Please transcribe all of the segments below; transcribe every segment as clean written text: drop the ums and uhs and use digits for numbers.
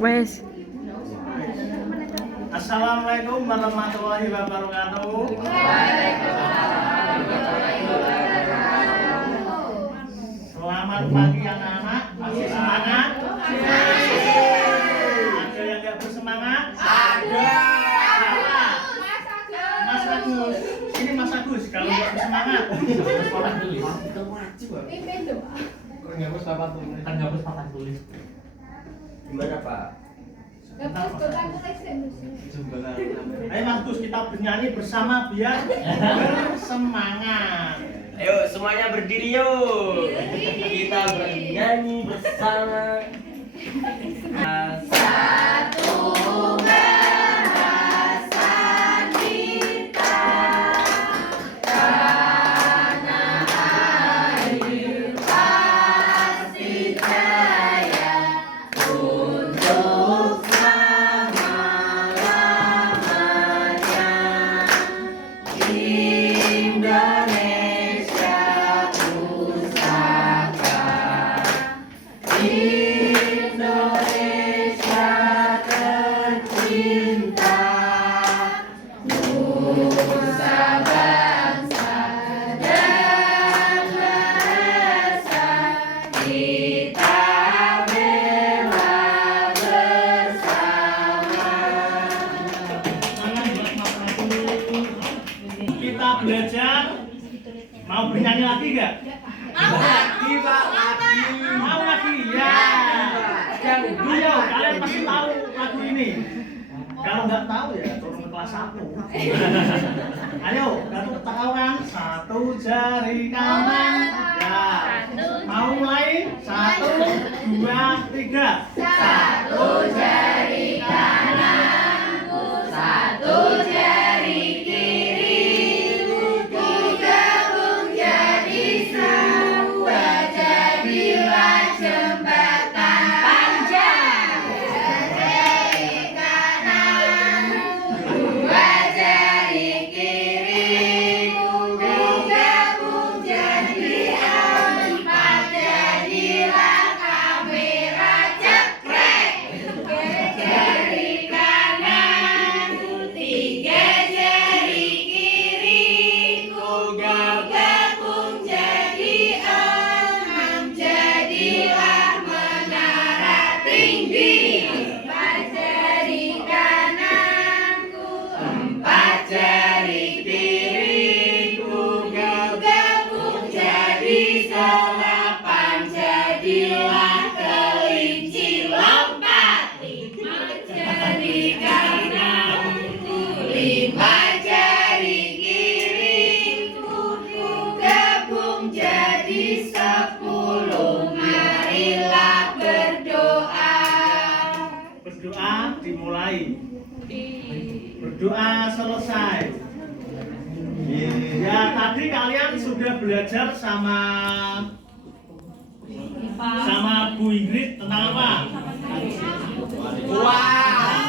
Wes. Assalamualaikum warahmatullahi wabarakatuh. Selamat pagi anak-anak. Masih semangat? Ada yang nggak bersemangat? Ada. Mas Agus. Ini Mas Agus. Kalau nggak bersemangat, sekolah tulis. Kan ngapus papan tulis. Gimana Pak? Ayo Mas Gus, kita bernyanyi bersama biar bersemangat. Ayo semuanya berdiri yuk. Kita bernyanyi bersama. Kita belajar. Mau bernyanyi lagi nggak? Lagi Pak, lagi. Mau lagi? Ya. Yang dulu kalian pasti tahu lagu ini. Kalau nggak tahu ya turun ke kelas 1. Ayo, satu ketahuan. Satu jari kanan. Ya. Mau mulai? 1, 2, 3. Satu jari kananku, satu jari kiriku, digabung jadi sebuah, jadilah jembatan panjang. Jari kananku, dua jari kiriku, digabung jadi empat, jadilah kamera cekrek. Jari kananku, tiga jari kiriku, digabung jadi enam, jadilah menara tinggi. Empat jari kananku, empat jari kiriku, digabung jadi 8, jadilah kelinci lompat. Lima jari kananku, lima jari kiriku, digabung jadi 10. Marilah berdoa. Berdoa dimulai. Berdoa selesai. Ya, tadi kalian sudah belajar sama Bu Ingrid tentang apa? Wah.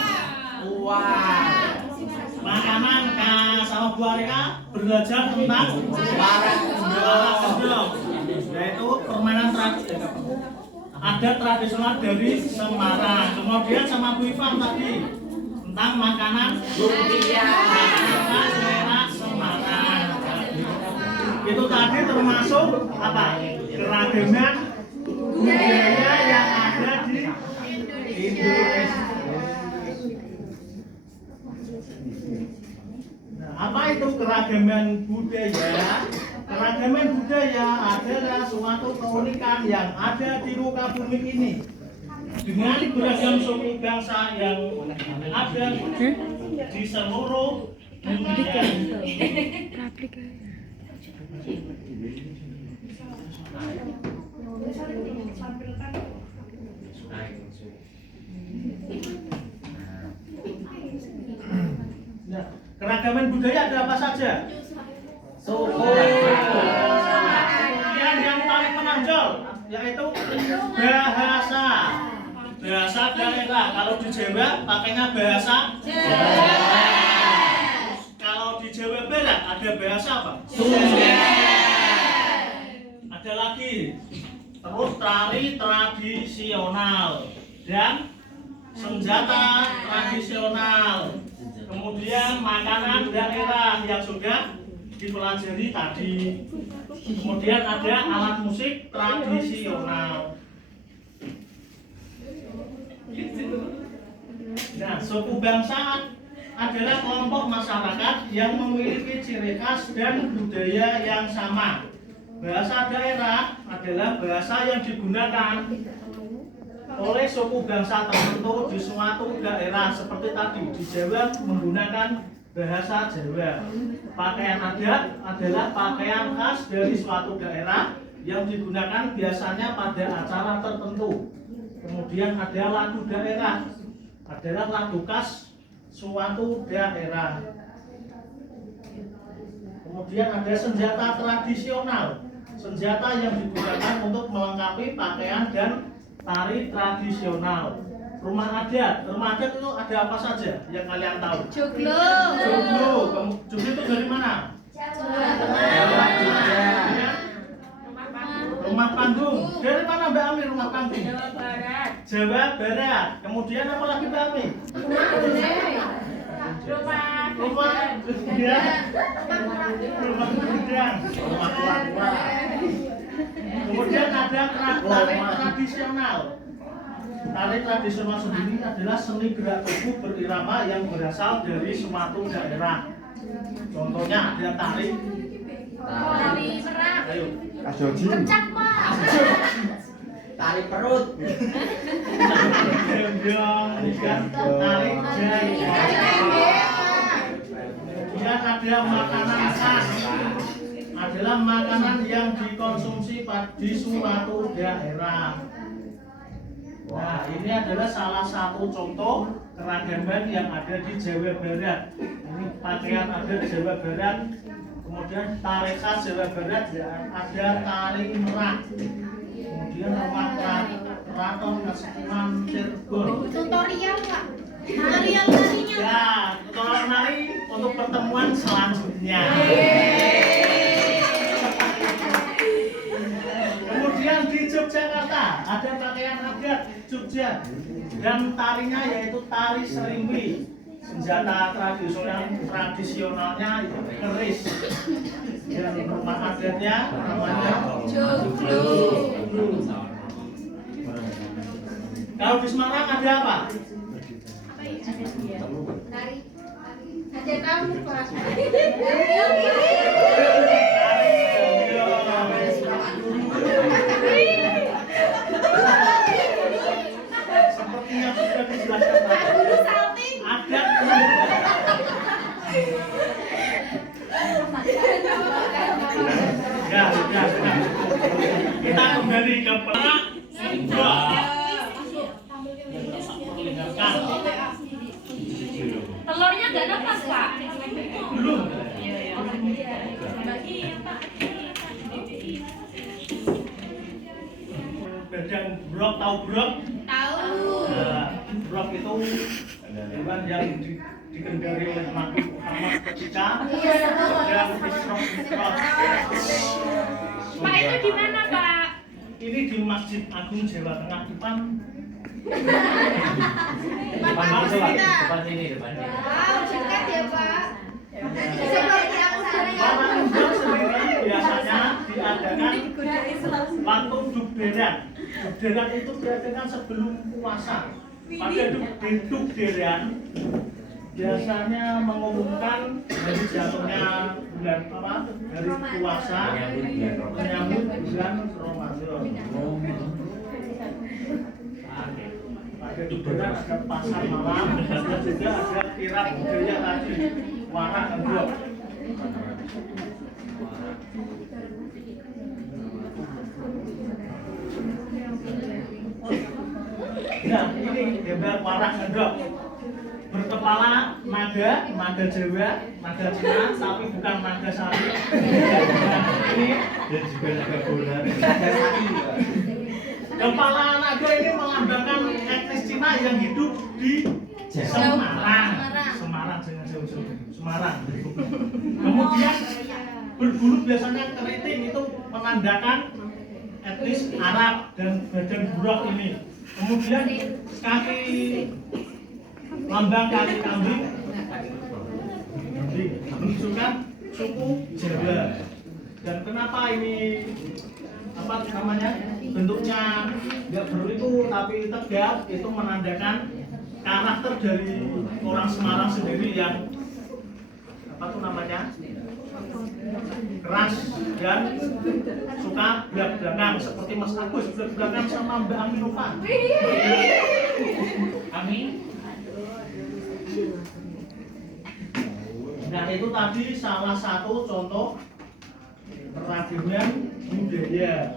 Makanan. Sama Bu Arika belajar tentang suara gendong, yaitu permainan ada tradisional dari Semarang. Kemudian sama Bu Ivan tadi tentang makanan makanan selera Semarang. Itu tadi termasuk apa? Keragaman budaya yang ada di Indonesia. Nah, apa itu keragaman budaya? Keragaman budaya adalah suatu keunikan yang ada di muka bumi ini. Dengan beragam suku bangsa yang ada di seluruh dunia. Nah, keragaman budaya ada apa saja? Suku. Kemudian yang paling menonjol yaitu bahasa. Bahasa daerah. Kalau di Jawa pakainya bahasa Jawa. Kalau di Jawa Barat ada bahasa apa? Sunda. Ada lagi terus tari tradisional dan senjata tradisional, kemudian makanan daerah yang sudah dipelajari tadi, kemudian ada alat musik tradisional. Nah, suku bangsa adalah kelompok masyarakat yang memiliki ciri khas dan budaya yang sama. Bahasa daerah adalah bahasa yang digunakan oleh suku bangsa tertentu di suatu daerah. Seperti tadi di Jawa menggunakan bahasa Jawa. Pakaian adat adalah pakaian khas dari suatu daerah yang digunakan biasanya pada acara tertentu. Kemudian ada lagu daerah, adalah lagu khas suatu daerah. Kemudian ada senjata tradisional, senjata yang digunakan untuk melengkapi pakaian dan tari tradisional. Rumah adat itu ada apa saja yang kalian tahu? Joglo. Joglo itu dari mana? Jawa Tengah. Rumah panggung. Dari mana Mbak Ami rumah panggung? Jawa Barat. Jawa Barat. Kemudian apa lagi Mbak Ami? Rumah gudang. Kemudian ada tari tradisional. Tari tradisional sendiri adalah seni gerak tubuh berirama yang berasal dari suatu daerah. Contohnya ada tari merak. Ayo. Kencang, Pak. Tari perut. Gendong, tari jai. Kemudian ada makanan khas. Adalah makanan yang dikonsumsi di suatu daerah. Nah, ini adalah salah satu contoh keragaman yang ada di Jawa Barat. Ini pakaian adat Jawa Barat. Kemudian tari khas Jawa Barat ya, ada tari merak. Kemudian rumah keraton Kasepuhan Cirebon. Tutorial, Pak. Tutorial tarinya. Ya, tutorial nari untuk pertemuan selanjutnya. Kemudian di Yogyakarta ada pakaian adat Jogja dan tarinya yaitu tari seringwi. Senjata tradisionalnya itu keris. Dan rumah adatnya namanya Joglo. Kalau di Semarang ada apa? Tari. Ada tamu, Pak. Seperti yang sudah dijelaskan tadi. Adat ya, sudah. Kita kembali ke perak. Telurnya nggak lepas, Pak. Belum. Badan brok, tahu brok? Tahu. Brok itu hewan yang dikendari oleh Nabi Muhammad ketika sedang Isra. Pak, itu di mana, Pak? Ini di Masjid Agung Jawa Tengah depan. Depan sini. Wow, dekat ya, Pak. Orang Islam sendiri biasanya diadakan waktu dukderan. Dukderan itu diadakan sebelum puasa. Pada dukderan biasanya mengumumkan hari jatuhnya bulan apa? Hari puasa menyambut bulan Ramadan. Ada dukderan, ada pasar malam, dan juga ada kirap budaya tadi, warak ngendok. Nah, ini gambar warak ngendok. Berkepala naga Jawa, naga Cina, tapi bukan naga sari. Ini Dan juga naga bola. kepala naga ini melambangkan etnis Cina yang hidup di Semarang. Jangan jauh-jauh. Semarang. Kemudian berbulu biasanya keriting itu menandakan etnis Arab dan badan burak ini. Kemudian kaki lambang kaki kambing menunjukkan suku Jawa. Dan kenapa ini apa namanya bentuknya nggak berliku tapi tegap, itu menandakan karakter dari orang Semarang sendiri yang apa tuh namanya keras dan suka belak-belakan seperti Mas Agus belak-belakan sama Mbak Aminova. Amin. Nah itu tadi salah satu contoh keragaman budaya.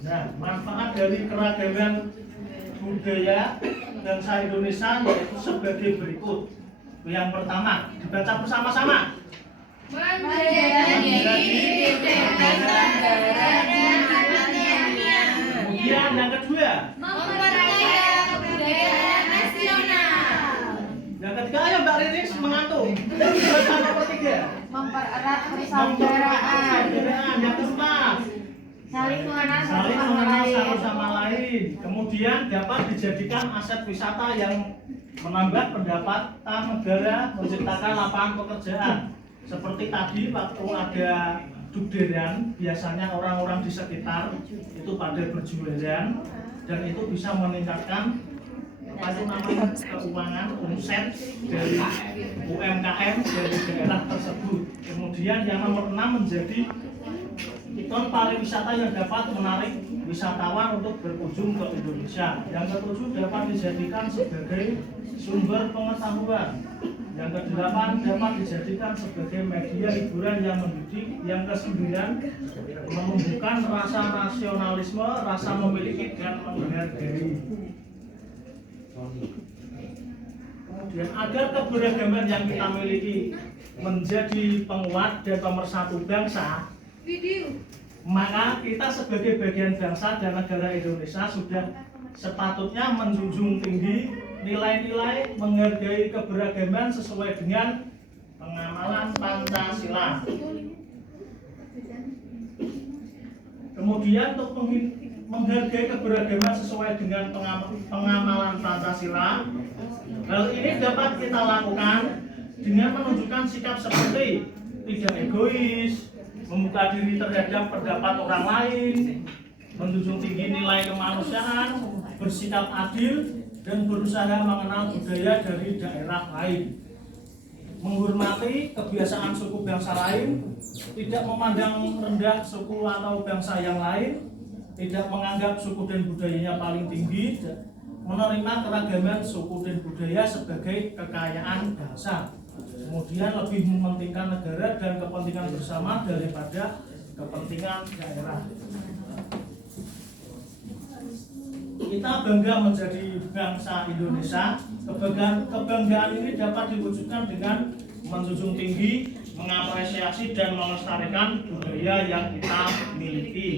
Nah, manfaat dari keragaman budaya bangsa Indonesia yaitu sebagai berikut. Yang pertama, dibaca bersama-sama. Kemudian yang kedua, yang ketiga, ayo Mbak Riris mengantuk. Baca nomor 3. Mempererat Persaudaraan. persaudaraan. Yang keempat, Saling mengenal satu saling sama mengenal satu lain. sama lain. Kemudian dapat dijadikan aset wisata yang menambah pendapatan negara, menciptakan lapangan pekerjaan. Seperti tadi waktu ada dugderan, biasanya orang-orang di sekitar itu pada berjualan dan itu bisa meningkatkan apa itu namanya keuangan omset dari UMKM dari daerah tersebut. Kemudian yang nomor 6 menjadi ikon pariwisata yang dapat menarik wisatawan untuk berkunjung ke Indonesia. Yang ketujuh dapat dijadikan sebagai sumber pengetahuan. Yang kedelapan dapat dijadikan sebagai media hiburan yang mendidik. Yang kesembilan menumbuhkan rasa nasionalisme, rasa memiliki dan menghargai. Kemudian agar keberagaman yang kita miliki menjadi penguat dan pemersatu bangsa, maka kita sebagai bagian bangsa dan negara Indonesia sudah sepatutnya menjunjung tinggi nilai-nilai menghargai keberagaman sesuai dengan pengamalan Pancasila. Kemudian untuk menghargai keberagaman sesuai dengan pengamalan Pancasila, hal ini dapat kita lakukan dengan menunjukkan sikap seperti tidak egois, membuka diri terhadap pendapat orang lain, menjunjung tinggi nilai kemanusiaan, bersikap adil, dan berusaha mengenal budaya dari daerah lain, menghormati kebiasaan suku bangsa lain, tidak memandang rendah suku atau bangsa yang lain, tidak menganggap suku dan budayanya paling tinggi, menerima keragaman suku dan budaya sebagai kekayaan bangsa. Kemudian lebih mementingkan negara dan kepentingan bersama daripada kepentingan daerah. Kita bangga menjadi bangsa Indonesia. Kebanggaan ini dapat diwujudkan dengan menjunjung tinggi, mengapresiasi dan melestarikan budaya yang kita miliki.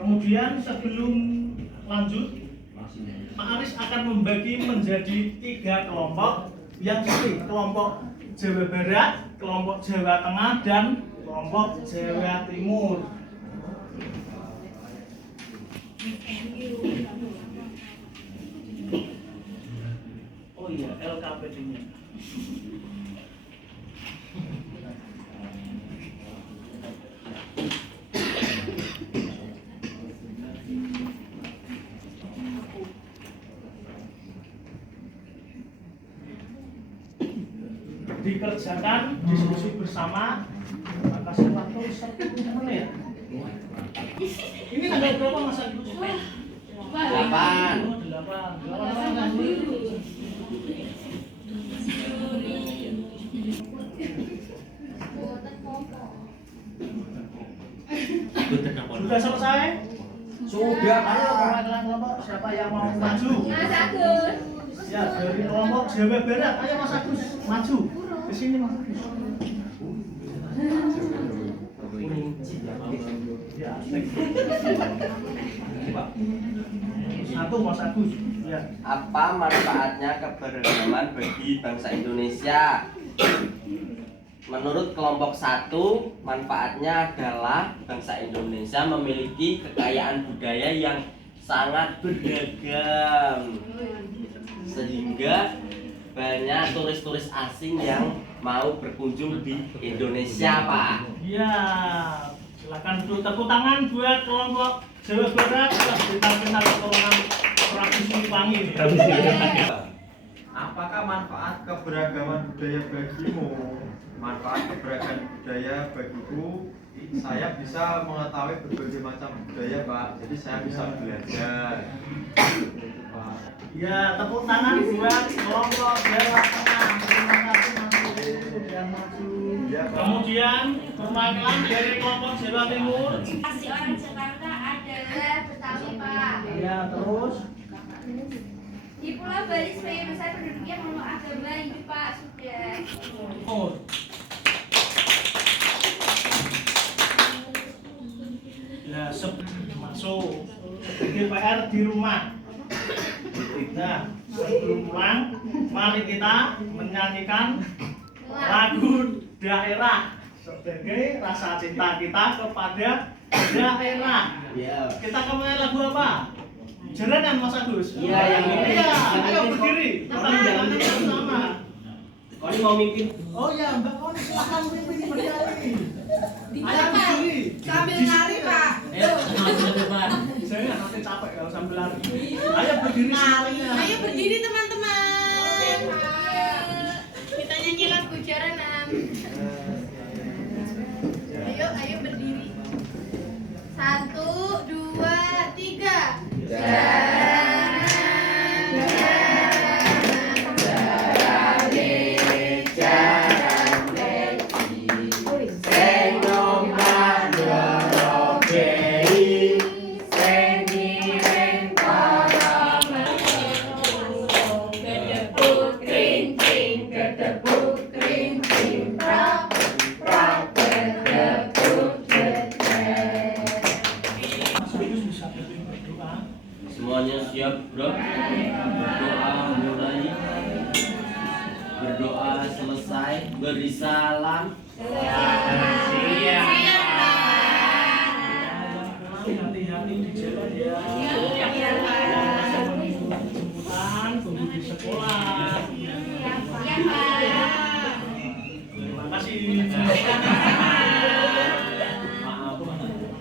Kemudian sebelum lanjut, Pak Aris akan membagi menjadi 3 kelompok, yang seperti kelompok Jawa Barat, kelompok Jawa Tengah, dan kelompok Jawa Timur. Oh iya, LKPD-nya. Dikerjakan diskusi bersama, maka waktu 10 menit. Ini tanggal berapa Mas Agus? 8. Sudah selesai? Sudah. Ayo perwakilan kelompok siapa yang mau maju? Mas Agus. Ya, dari kelompok Jawa Barat, ayo Mas Agus maju. Ke sini Mas Agus. Ya, Pak. Satu Mas Agus. Ya. Apa manfaatnya keberagaman bagi bangsa Indonesia? Menurut kelompok 1, manfaatnya adalah bangsa Indonesia memiliki kekayaan budaya yang sangat beragam, sehingga banyak turis-turis asing yang mau berkunjung di Indonesia, Pak. Iya, silakan dulu tepuk tangan buat kelompok Jawa Barat yang dikenal keturunan tradisi Wangi. Apakah manfaat keberagaman budaya bagimu? Manfaat keberagaman budaya bagiku, saya bisa mengetahui berbagai macam budaya, Pak. Jadi saya bisa belajar. Itu, Pak. Ya, tepuk tangan buat kelompok Jawa Tengah. Terima kasih Mas Yusuf yang maju. Ya, Pak. Kemudian perwakilan dari kelompok Jawa Timur. Kasih orang Jakarta adalah Betawi, Pak. Ya, terus. Di Pulau Bali sebagai besar penduduknya monoagama hidup, Pak. Sudah. Oh. Ya, masuk. Bikin PR di rumah. Nah, sebelum pulang, mari kita menyanyikan lagu daerah sebagai rasa cinta kita kepada daerah. Iya. Kita kemarin lagu apa? Jalanan Mas Agus. Iya, yang ini. Iya, ayo berdiri. Kita menjalankan bersama. Kau ini mau mimpin? Oh ya, Mbak Koni silakan mimpin berdiri. Ayo Apa? berdiri. Sambil nari, Pak. Saya nanti capek kalau sambil lari. Ayo berdiri semuanya. Ayo berdiri teman-teman. Oke, Pak. Kita nyanyi lagu jaranan. Ayo berdiri. 1, 2, 3. Mas Agus bisa pimpin berdoa. Semuanya siap, Bro? Berdoa mulai. Berdoa selesai. Beri salam. Hati-hati di jalan ya. Jemputan, tunggu di sekolah. Ya, Pak. Terima kasih.